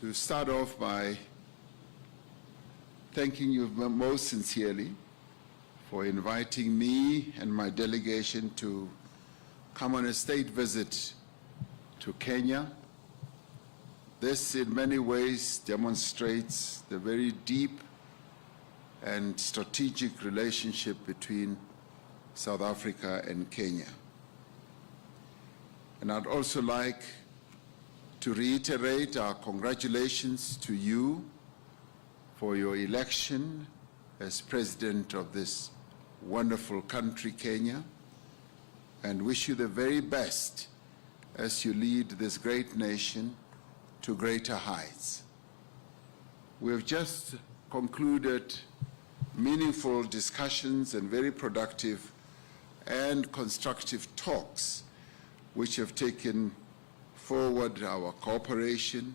to start off by thanking you most sincerely for inviting me and my delegation to come on a state visit to Kenya. This in many ways demonstrates the very deep and strategic relationship between South Africa and Kenya. And I'd also like to reiterate our congratulations to you for your election as President of this wonderful country, Kenya, and wish you the very best as you lead this great nation to greater heights. We have just concluded meaningful discussions and very productive and constructive talks which have taken forward our cooperation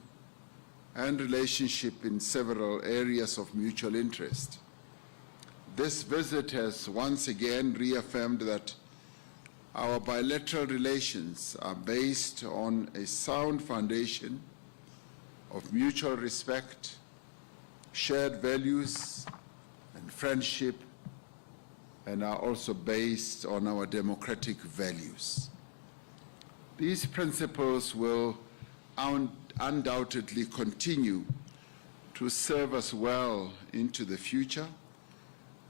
and relationship in several areas of mutual interest. This visit has once again reaffirmed that our bilateral relations are based on a sound foundation of mutual respect, shared values, and friendship, and are also based on our democratic values. These principles will undoubtedly continue to serve us well into the future,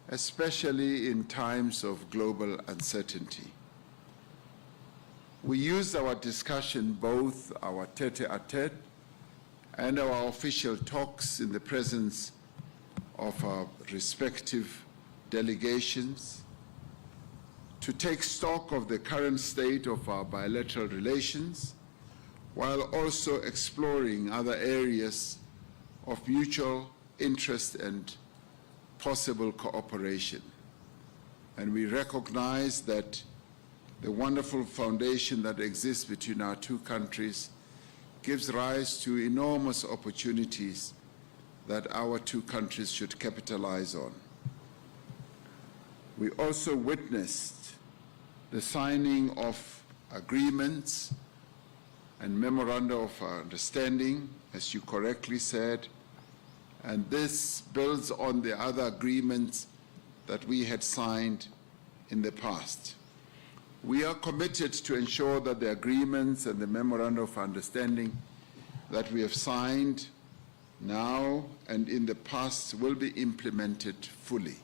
especially in times of global uncertainty. We use our discussion, both our tete-a-tete and our official talks in the presence of our respective delegations, to take stock of the current state of our bilateral relations, while also exploring other areas of mutual interest and possible cooperation. And we recognize that the wonderful foundation that exists between our two countries gives rise to enormous opportunities that our two countries should capitalize on. We also witnessed the signing of agreements and memoranda of understanding, as you correctly said, and this builds on the other agreements that we had signed in the past. We are committed to ensure that the agreements and the memoranda of understanding that we have signed now and in the past will be implemented fully.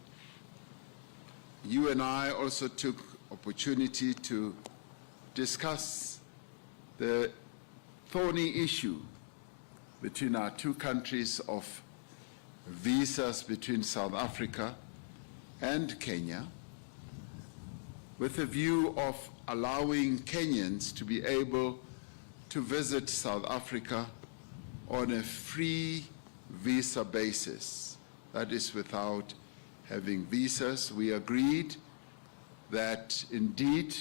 You and I also took opportunity to discuss the thorny issue between our two countries of visas between South Africa and Kenya, with a view of allowing Kenyans to be able to visit South Africa on a free visa basis, that is without having visas. We agreed that indeed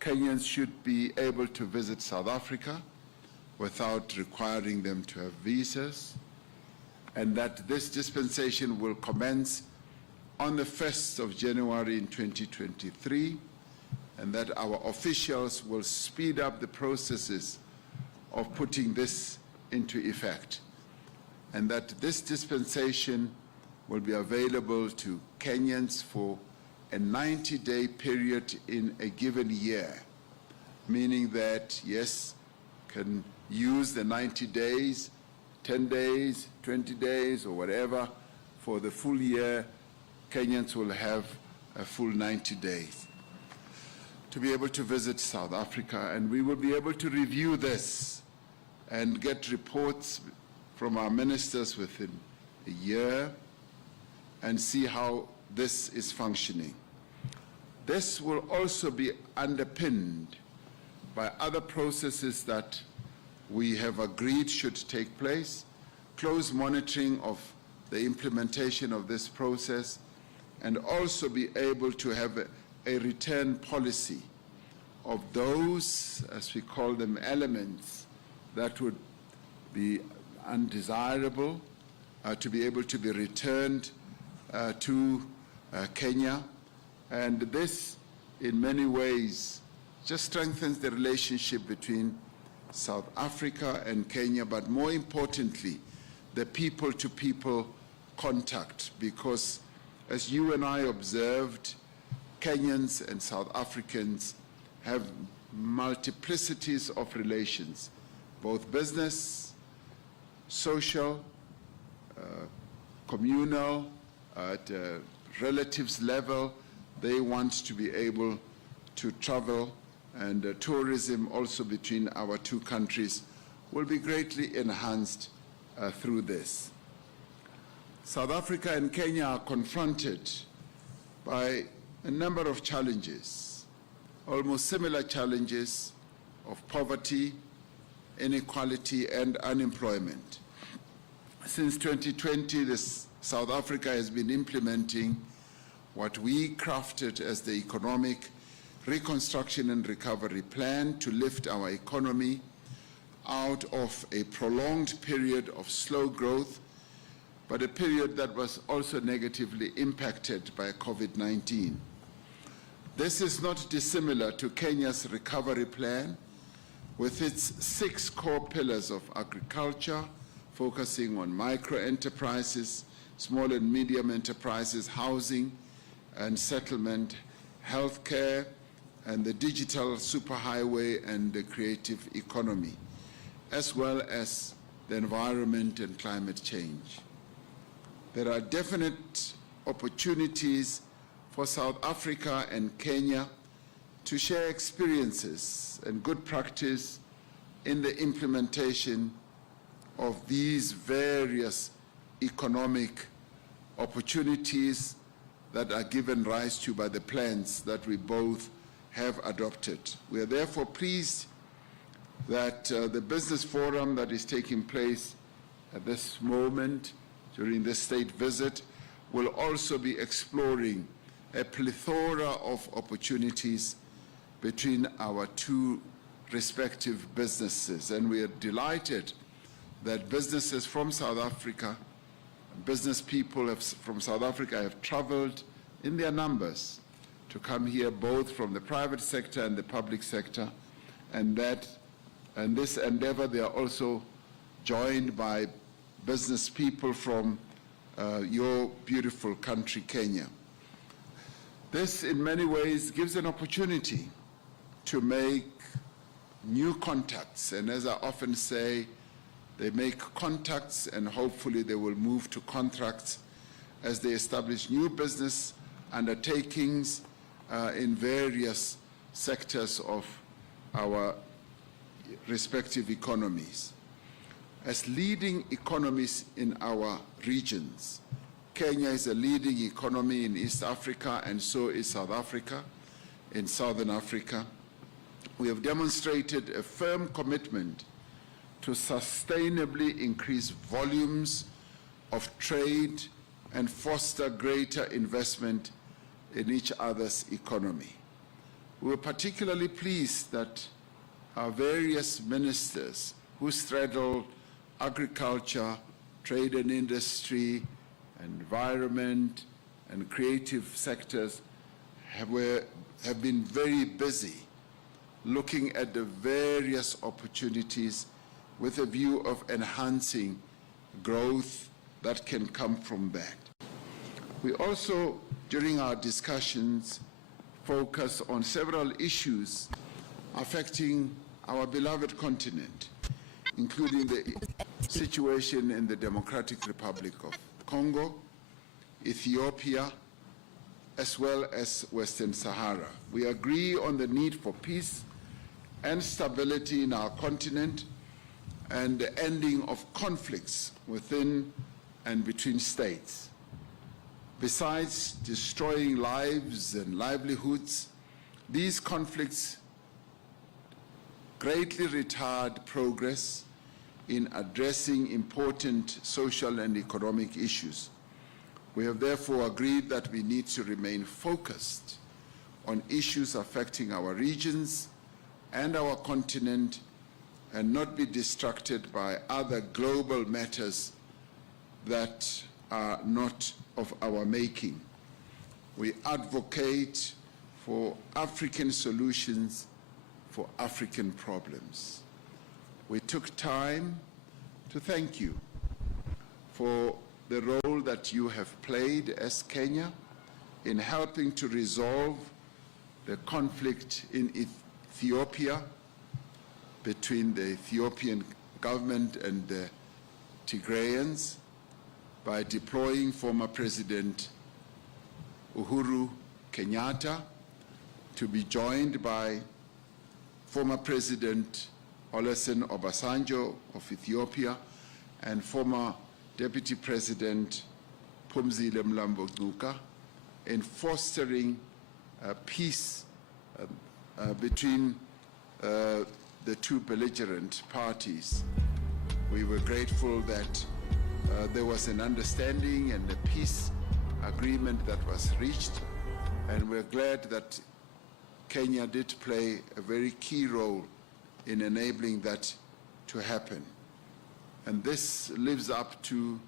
Kenyans should be able to visit South Africa without requiring them to have visas, and that this dispensation will commence on the 1st of January in 2023, and that our officials will speed up the processes of putting this into effect, and that this dispensation will be available to Kenyans for a 90-day period in a given year, meaning that, yes, can use the 90 days, 10 days, 20 days, or whatever. For the full year, Kenyans will have a full 90 days to be able to visit South Africa, and we will be able to review this and get reports from our ministers within a year and see how this is functioning. This will also be underpinned by other processes that we have agreed should take place, close monitoring of the implementation of this process, and also be able to have a return policy of those, as we call them, elements that would be undesirable to be able to be returned to Kenya. And this, in many ways, just strengthens the relationship between South Africa and Kenya, but more importantly, the people-to-people contact, because as you and I observed, Kenyans and South Africans have multiplicities of relations, both business, social, communal, at relatives level. They want to be able to travel, and tourism also between our two countries will be greatly enhanced through this. South Africa and Kenya are confronted by a number of challenges, almost similar challenges of poverty, inequality, and unemployment. Since 2020, South Africa has been implementing what we crafted as the Economic Reconstruction and Recovery Plan to lift our economy out of a prolonged period of slow growth, but a period that was also negatively impacted by COVID-19. This is not dissimilar to Kenya's recovery plan, with its 6 core pillars of agriculture, focusing on micro-enterprises, small and medium enterprises, housing and settlement, healthcare, and the digital superhighway and the creative economy, as well as the environment and climate change. There are definite opportunities for South Africa and Kenya to share experiences and good practice in the implementation of these various economic opportunities that are given rise to by the plans that we both have adopted. We are therefore pleased that the business forum that is taking place at this moment during this state visit will also be exploring a plethora of opportunities between our two respective businesses. And we are delighted that businesses from South Africa, business people from South Africa have traveled in their numbers to come here, both from the private sector and the public sector, and this endeavor they are also joined by business people from your beautiful country, Kenya. This, in many ways, gives an opportunity to make new contacts, and as I often say, they make contacts and hopefully they will move to contracts as they establish new business undertakings in various sectors of our respective economies. As leading economies in our regions, Kenya is a leading economy in East Africa, and so is South Africa in Southern Africa. We have demonstrated a firm commitment to sustainably increase volumes of trade and foster greater investment in each other's economy. We were particularly pleased that our various ministers who straddle agriculture, trade and industry, environment, and creative sectors have been very busy looking at the various opportunities with a view of enhancing growth that can come from that. We also, during our discussions, focus on several issues affecting our beloved continent, including the situation in the Democratic Republic of Congo, Ethiopia, as well as Western Sahara. We agree on the need for peace and stability in our continent and the ending of conflicts within and between states. Besides destroying lives and livelihoods, these conflicts greatly retard progress in addressing important social and economic issues. We have therefore agreed that we need to remain focused on issues affecting our regions and our continent and not be distracted by other global matters that are not of our making. We advocate for African solutions for African problems. we took time to thank you for the role that you have played as Kenya in helping to resolve the conflict in Ethiopia between the Ethiopian government and the Tigrayans by deploying former President Uhuru Kenyatta to be joined by former President Olusegun Obasanjo of Ethiopia and former Deputy President Phumzile Mlambo Ngcuka in fostering peace between the two belligerent parties. We were grateful that there was an understanding and a peace agreement that was reached, and we're glad that Kenya did play a very key role in enabling that to happen. And this lives up to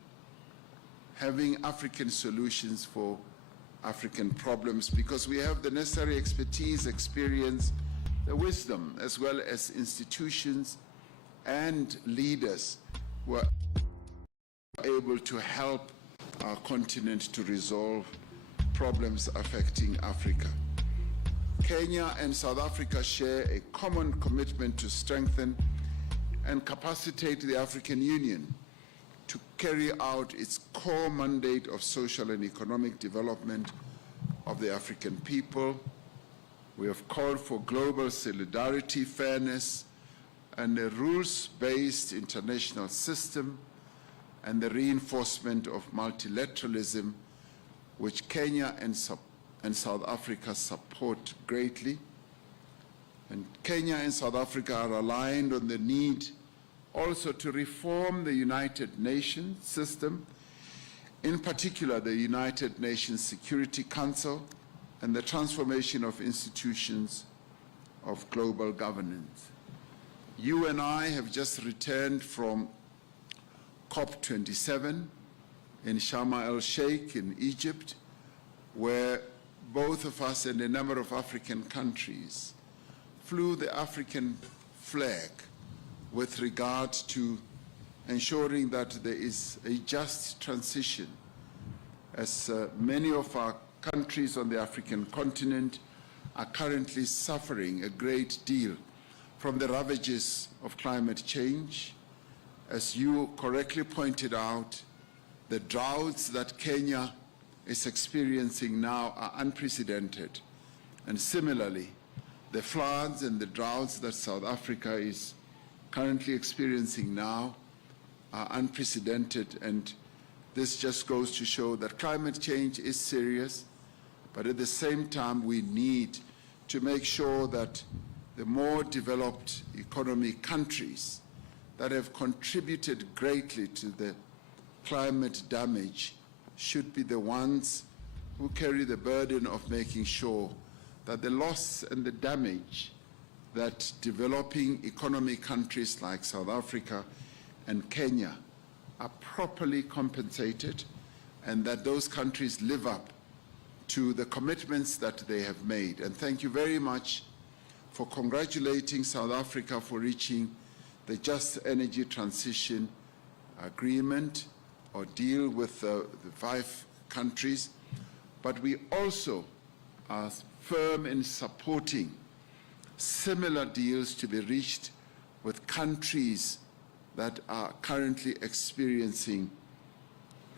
having African solutions for African problems, because we have the necessary expertise, experience, the wisdom, as well as institutions and leaders who are able to help our continent to resolve problems affecting Africa. Kenya and South Africa share a common commitment to strengthen and capacitate the African Union to carry out its core mandate of social and economic development of the African people. We have called for global solidarity, fairness, and a rules-based international system, and the reinforcement of multilateralism, which Kenya and South Africa support greatly. And Kenya and South Africa are aligned on the need also to reform the United Nations system, in particular the United Nations Security Council and the transformation of institutions of global governance. You and I have just returned from COP27 in Sharm el-Sheikh in Egypt, where both of us and a number of African countries flew the African flag with regard to ensuring that there is a just transition, as many of our countries on the African continent are currently suffering a great deal from the ravages of climate change. As you correctly pointed out, the droughts that Kenya is experiencing now are unprecedented. And similarly, the floods and the droughts that South Africa is currently experiencing now are unprecedented. And this just goes to show that climate change is serious, but at the same time, we need to make sure that the more developed economy countries that have contributed greatly to the climate damage should be the ones who carry the burden of making sure that the loss and the damage that developing economy countries like South Africa and Kenya are properly compensated, and that those countries live up to the commitments that they have made. And thank you very much for congratulating South Africa for reaching the Just Energy Transition Agreement or deal with the 5 countries. But we also are firm in supporting similar deals to be reached with countries that are currently experiencing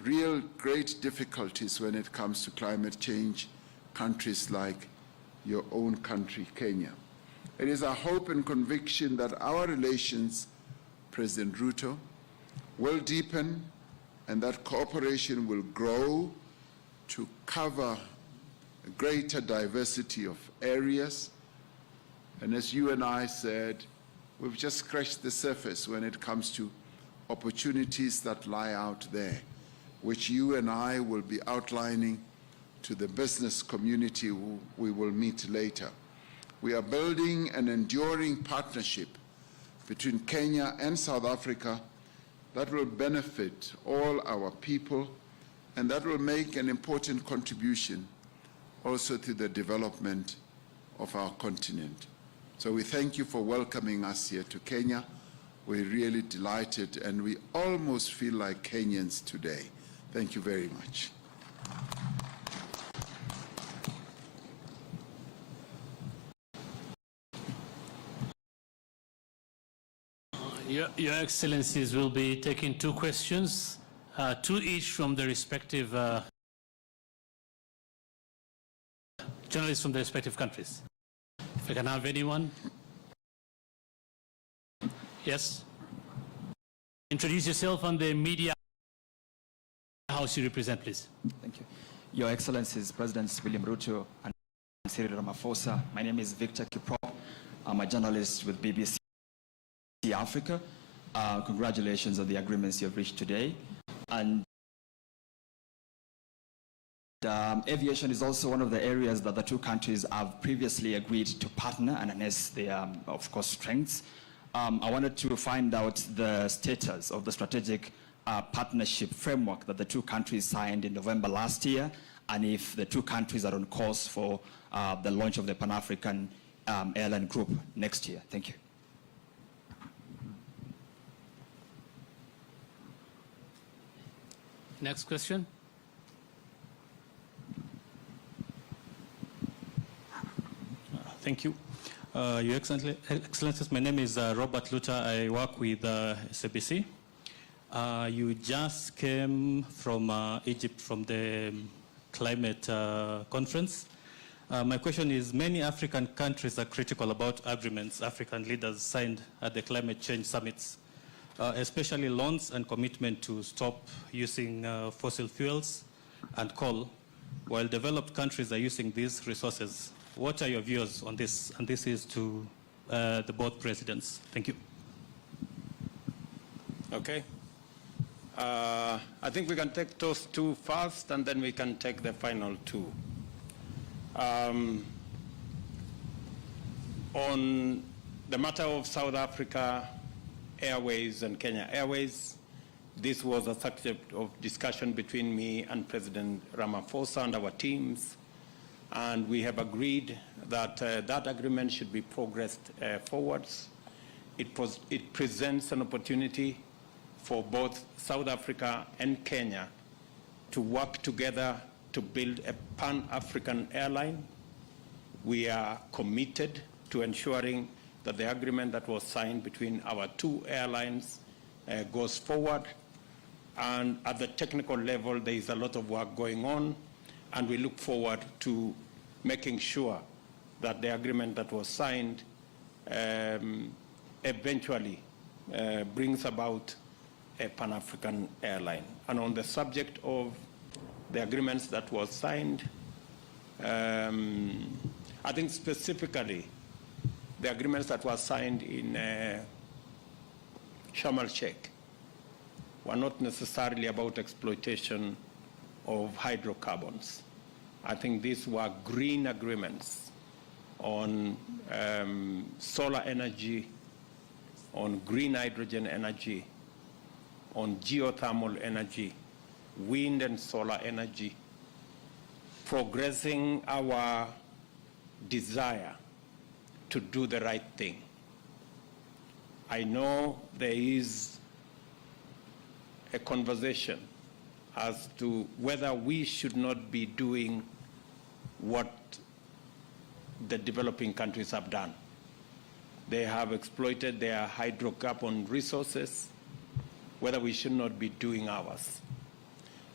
real great difficulties when it comes to climate change, countries like your own country, Kenya. It is our hope and conviction that our relations, President Ruto, will deepen and that cooperation will grow to cover a greater diversity of areas. And as you and I said, we've just scratched the surface when it comes to opportunities that lie out there, which you and I will be outlining to the business community who we will meet later. We are building an enduring partnership between Kenya and South Africa that will benefit all our people and that will make an important contribution also to the development of our continent. So we thank you for welcoming us here to Kenya We're really delighted, and we almost feel like Kenyans today. Thank you very much. Your Excellencies will be taking 2 questions, 2 each from the respective journalists from the respective countries. If I can have anyone. Yes. Introduce yourself and the media house you represent, please. Thank you. Your Excellencies, Presidents William Ruto and Cyril Ramaphosa. My name is Victor Kiprop. I'm a journalist with BBC Africa. Congratulations on the agreements you've reached today. And aviation is also one of the areas that the 2 countries have previously agreed to partner and harness their, of course, strengths. I wanted to find out the status of the strategic partnership framework that the 2 countries signed in November last year, and if the 2 countries are on course for the launch of the Pan-African airline group next year. Thank you. Next question. Thank you. Your Excellencies, my name is Robert Luther. I work with SABC. You just came from Egypt from the climate conference. My question is, many African countries are critical about agreements African leaders signed at the climate change summits, especially loans and commitment to stop using fossil fuels and coal, while developed countries are using these resources. What are your views on this? And this is to the both presidents. Thank you. Okay. I think we can take those 2 first, and then we can take the final 2. On the matter of South Africa Airways and Kenya Airways, this was a subject of discussion between me and President Ramaphosa and our teams, and we have agreed that that agreement should be progressed forwards. It presents an opportunity for both South Africa and Kenya to work together to build a Pan-African airline. We are committed to ensuring that the agreement that was signed between our 2 airlines goes forward. And at the technical level, there is a lot of work going on, and we look forward to making sure that the agreement that was signed eventually brings about a Pan-African airline. And on the subject of the agreements that was signed, I think specifically the agreements that were signed in Sharm el-Sheikh were not necessarily about exploitation of hydrocarbons. I think these were green agreements on solar energy, on green hydrogen energy, on geothermal energy, wind and solar energy, progressing our desire to do the right thing. I know there is a conversation as to whether we should not be doing what the developing countries have done. They have exploited their hydrocarbon resources, whether we should not be doing ours.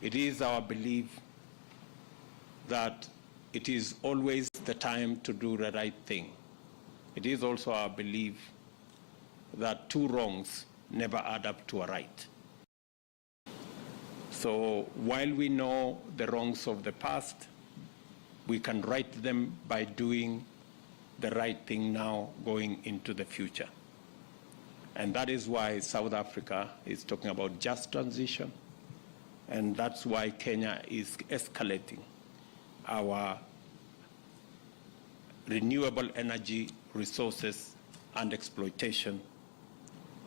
It is our belief that it is always the time to do the right thing. It is also our belief that 2 wrongs never add up to a right. So while we know the wrongs of the past, we can right them by doing the right thing now going into the future. And that is why South Africa is talking about just transition, and that's why Kenya is escalating our renewable energy resources and exploitation,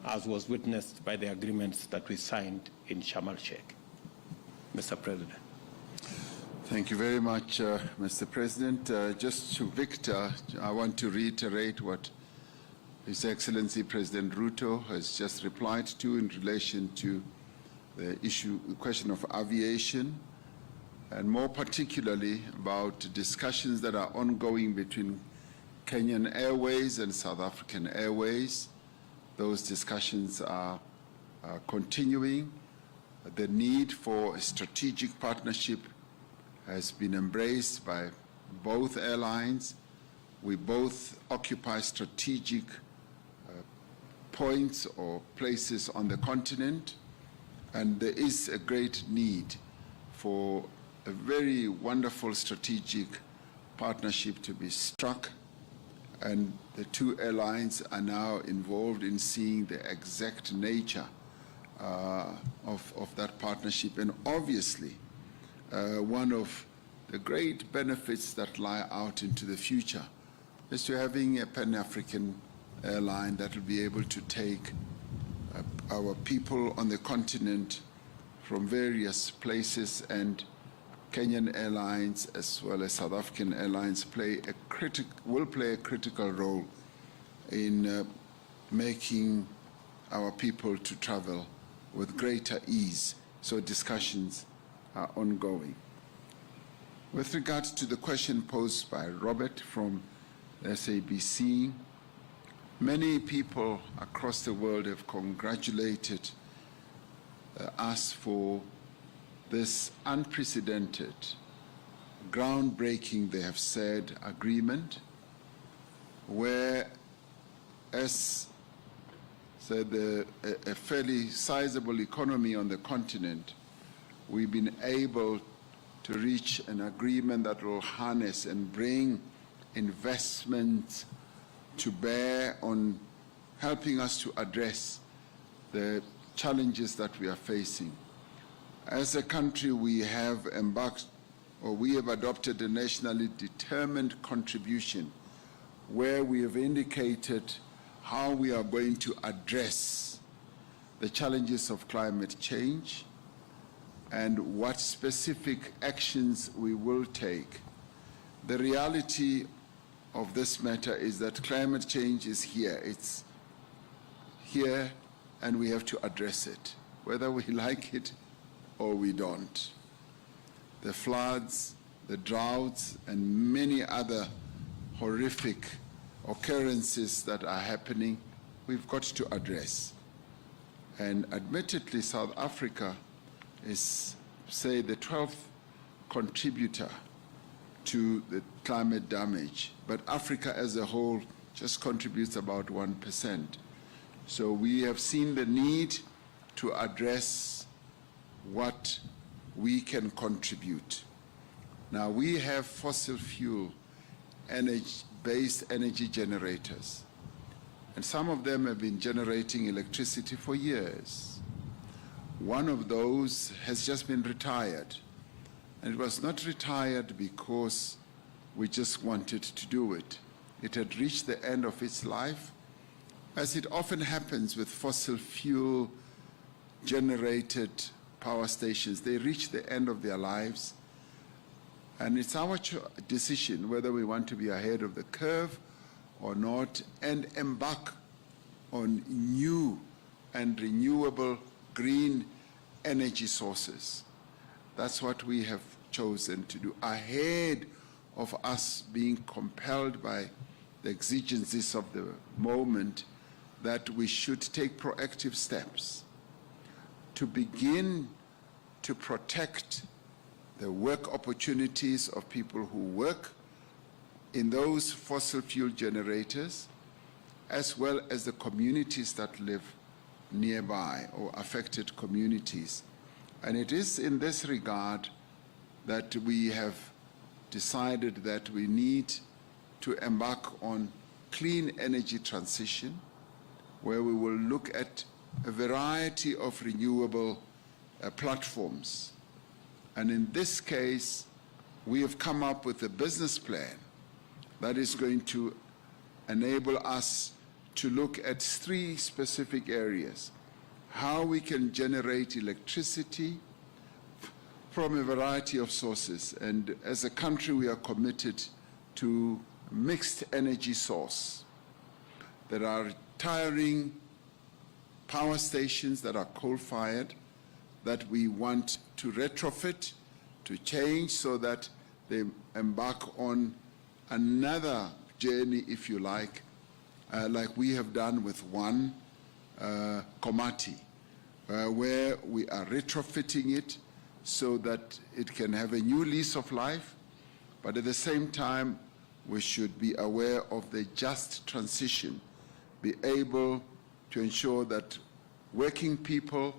as was witnessed by the agreements that we signed in Sharm el-Sheikh. Mr. President. Thank you very much, Mr. President. Just to Victor, I want to reiterate what His Excellency President Ruto has just replied to in relation to the question of aviation, and more particularly about discussions that are ongoing between Kenyan Airways and South African Airways. Those discussions are continuing. The need for a strategic partnership has been embraced by both airlines. We both occupy strategic points or places on the continent, and there is a great need for a very wonderful strategic partnership to be struck, and the two airlines are now involved in seeing the exact nature of that partnership. And obviously, one of the great benefits that lie out into the future is to having a Pan-African airline that will be able to take our people on the continent from various places, and Kenyan Airlines as well as South African Airlines will play a critical role in making our people to travel with greater ease. So discussions are ongoing. With regard to the question posed by Robert from SABC, many people across the world have congratulated us for this unprecedented, groundbreaking, they have said, agreement, where, as said, a fairly sizable economy on the continent, we've been able to reach an agreement that will harness and bring investment to bear on helping us to address the challenges that we are facing. As a country, we have adopted a nationally determined contribution where we have indicated how we are going to address the challenges of climate change and what specific actions we will take. The reality of this matter is that climate change is here. It's here, and we have to address it, whether we like it or we don't. The floods, the droughts, and many other horrific occurrences that are happening, we've got to address. And admittedly, South Africa is, say, the 12th contributor to the climate damage, but Africa as a whole just contributes about 1%. So we have seen the need to address what we can contribute. Now, we have fossil fuel based energy generators, and some of them have been generating electricity for years. One of those has just been retired, and it was not retired because we just wanted to do it. It had reached the end of its life, as it often happens with fossil fuel generated power stations. They reach the end of their lives, and it's our decision whether we want to be ahead of the curve or not and embark on new and renewable green energy sources. That's what we have chosen to do, ahead of us being compelled by the exigencies of the moment, that we should take proactive steps to begin to protect the work opportunities of people who work in those fossil fuel generators, as well as the communities that live nearby or affected communities. And it is in this regard that we have decided that we need to embark on clean energy transition, where we will look at a variety of renewable platforms. And in this case, we have come up with a business plan that is going to enable us to look at 3 specific areas: how we can generate electricity from a variety of sources. And as a country, we are committed to mixed energy source. There are retiring power stations that are coal-fired that we want to retrofit, to change so that they embark on another journey, if you like we have done with one Komati, where we are retrofitting it so that it can have a new lease of life, but at the same time, we should be aware of the just transition, be able to ensure that working people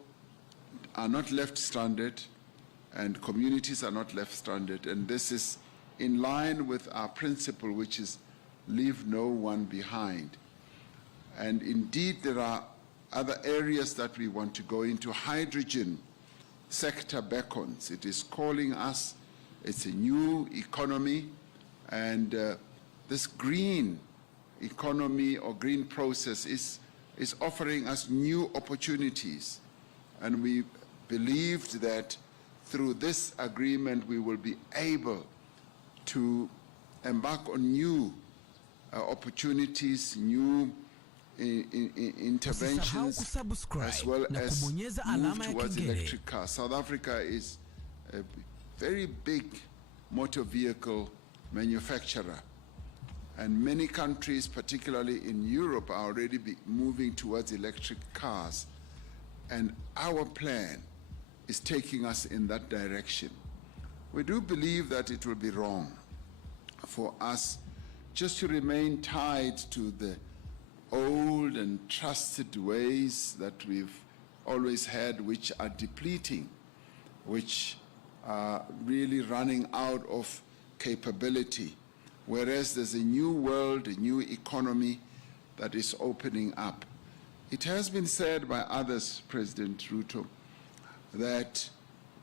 are not left stranded and communities are not left stranded. And this is in line with our principle, which is leave no one behind. And indeed, there are other areas that we want to go into. Hydrogen sector beckons. It is calling us. It's a new economy. And this green economy or green process is offering us new opportunities. And we believed that through this agreement, we will be able to embark on new opportunities, new interventions, as well as move towards electric cars. South Africa is a very big motor vehicle manufacturer, and many countries, particularly in Europe, are already moving towards electric cars, and our plan is taking us in that direction. We do believe that it will be wrong for us just to remain tied to the old and trusted ways that we've always had, which are depleting, which are really running out of capability, whereas there's a new world, a new economy that is opening up. It has been said by others, President Ruto, that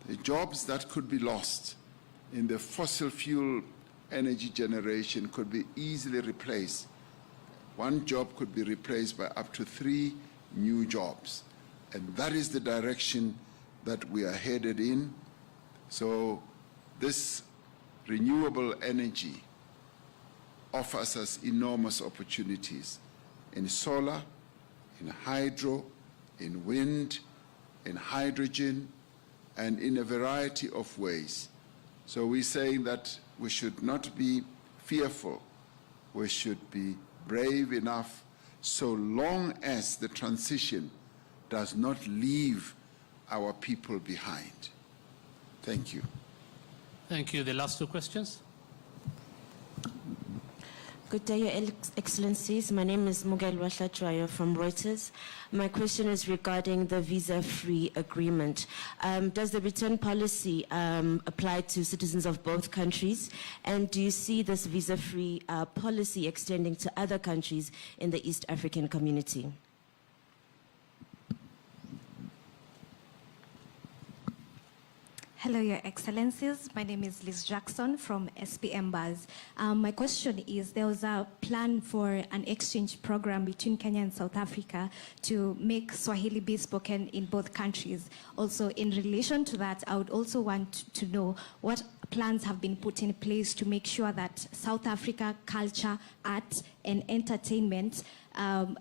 the jobs that could be lost in the fossil fuel energy generation could be easily replaced. One job could be replaced by up to 3 new jobs. And that is the direction that we are headed in. So this renewable energy offers us enormous opportunities in solar, in hydro, in wind, in hydrogen, and in a variety of ways. So we're saying that we should not be fearful. We should be brave enough so long as the transition does not leave our people behind. Thank you. Thank you. The last 2 questions. Good day, Your Excellencies. My name is Mugelwa Hlachwayo from Reuters. My question is regarding the visa-free agreement. Does the return policy apply to citizens of both countries? And do you see this visa-free policy extending to other countries in the East African community? Hello, Your Excellencies. My name is Liz Jackson from SPM Buzz. My question is, there was a plan for an exchange program between Kenya and South Africa to make Swahili be spoken in both countries. Also, in relation to that, I would also want to know what plans have been put in place to make sure that South Africa culture, art, and entertainment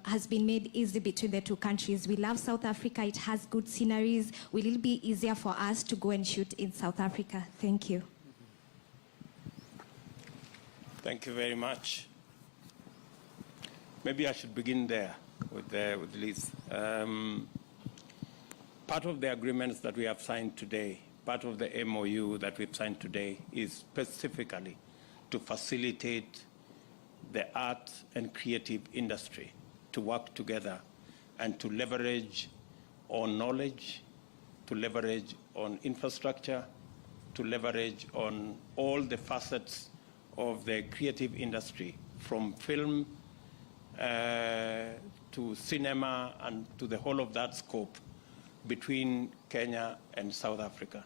has been made easy between the 2 countries. We love South Africa. It has good sceneries. Will it be easier for us to go and shoot in South Africa? Thank you. Thank you very much. Maybe I should begin there with Liz. Part of the agreements that we have signed today, part of the MOU that we've signed today is specifically to facilitate the art and creative industry to work together and to leverage on knowledge, to leverage on infrastructure, to leverage on all the facets of the creative industry, from film to cinema and to the whole of that scope between Kenya and South Africa.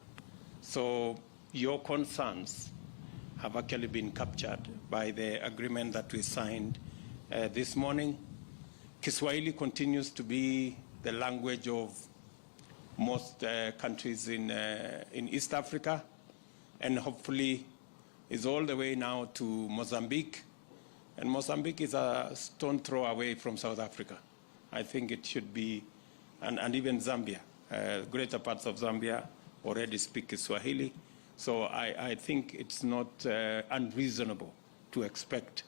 So your concerns have actually been captured by the agreement that we signed this morning. Kiswahili continues to be the language of most countries in East Africa, and hopefully is all the way now to Mozambique, And Mozambique is a stone throw away from South Africa. I think it should be, and even Zambia. Greater parts of Zambia already speak Kiswahili. So I think it's not unreasonable to expect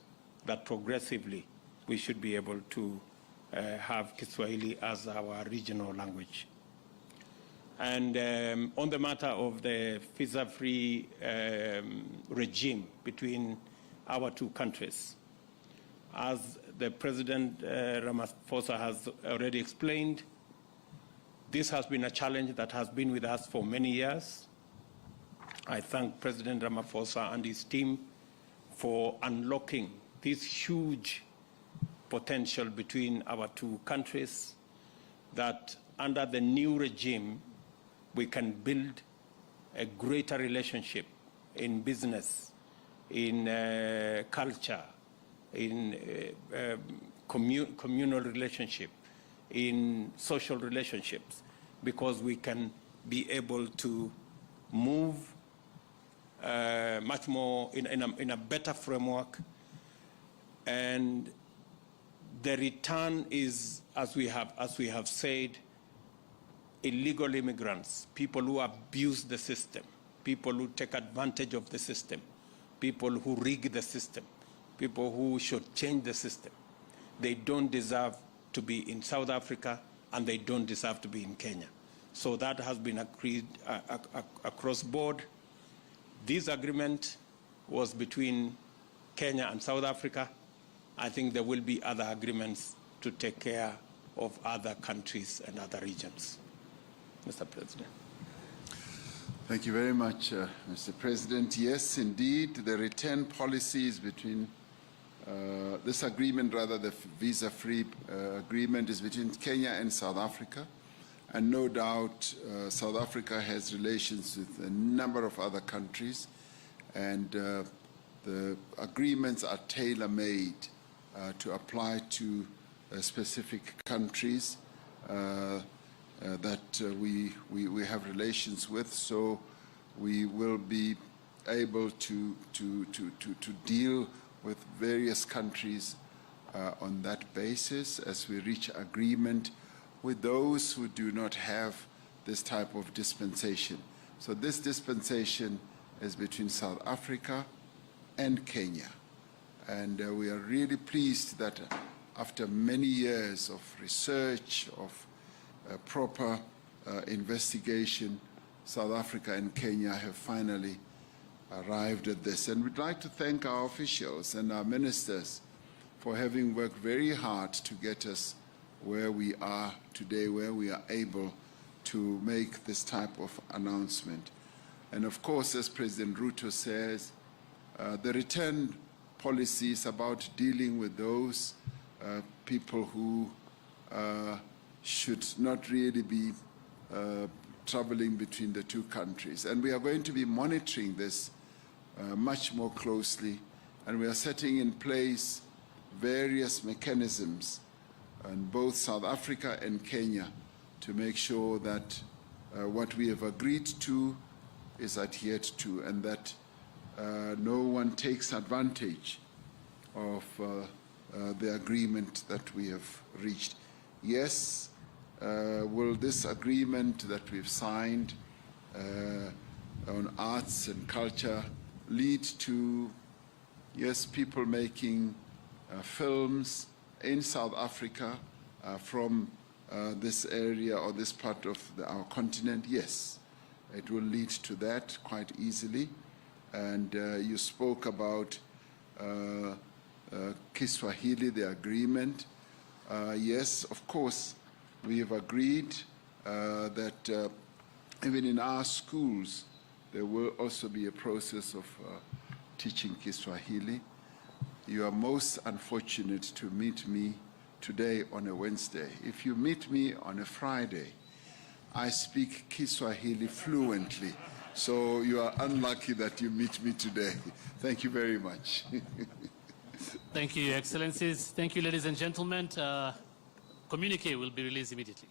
that progressively we should be able to have Kiswahili as our regional language. And on the matter of the visa-free regime between our two countries, as the President Ramaphosa has already explained, this has been a challenge that has been with us for many years. I thank President Ramaphosa and his team for unlocking this huge potential between our two countries, that under the new regime, we can build a greater relationship in business, in culture, in communal relationship, in social relationships, because we can be able to move much more in a better framework. And the return is, as we have said, illegal immigrants, people who abuse the system, people who take advantage of the system, people who rig the system, people who should change the system. They don't deserve to be in South Africa, and they don't deserve to be in Kenya. So that has been agreed across board. This agreement was between Kenya and South Africa. I think there will be other agreements to take care of other countries and other regions. Mr. President. Thank you very much, Mr. President. Yes, indeed, the return policies between this agreement, rather the visa-free agreement, is between Kenya and South Africa. And no doubt South Africa has relations with a number of other countries, and the agreements are tailor-made to apply to specific countries that we have relations with. So we will be able to deal with various countries on that basis as we reach agreement with those who do not have this type of dispensation. So this dispensation is between South Africa and Kenya. And we are really pleased that after many years of research, of proper investigation, South Africa and Kenya have finally arrived at this. And we'd like to thank our officials and our ministers for having worked very hard to get us where we are today, where we are able to make this type of announcement. And of course, as President Ruto says, the return policy is about dealing with those people who should not really be traveling between the two countries. And we are going to be monitoring this much more closely, and we are setting in place various mechanisms in both South Africa and Kenya to make sure that what we have agreed to is adhered to, and that no one takes advantage of the agreement that we have reached. Yes, will this agreement that we've signed on arts and culture lead to, yes, people making films in South Africa from this area or this part of our continent? Yes, it will lead to that quite easily. And you spoke about Kiswahili, the agreement. Yes, of course, we have agreed that even in our schools, there will also be a process of teaching Kiswahili. You are most unfortunate to meet me today on a Wednesday. If you meet me on a Friday, I speak Kiswahili fluently. So you are unlucky that you meet me today. Thank you very much. Thank you, Your Excellencies. Thank you, ladies and gentlemen. Communique will be released immediately.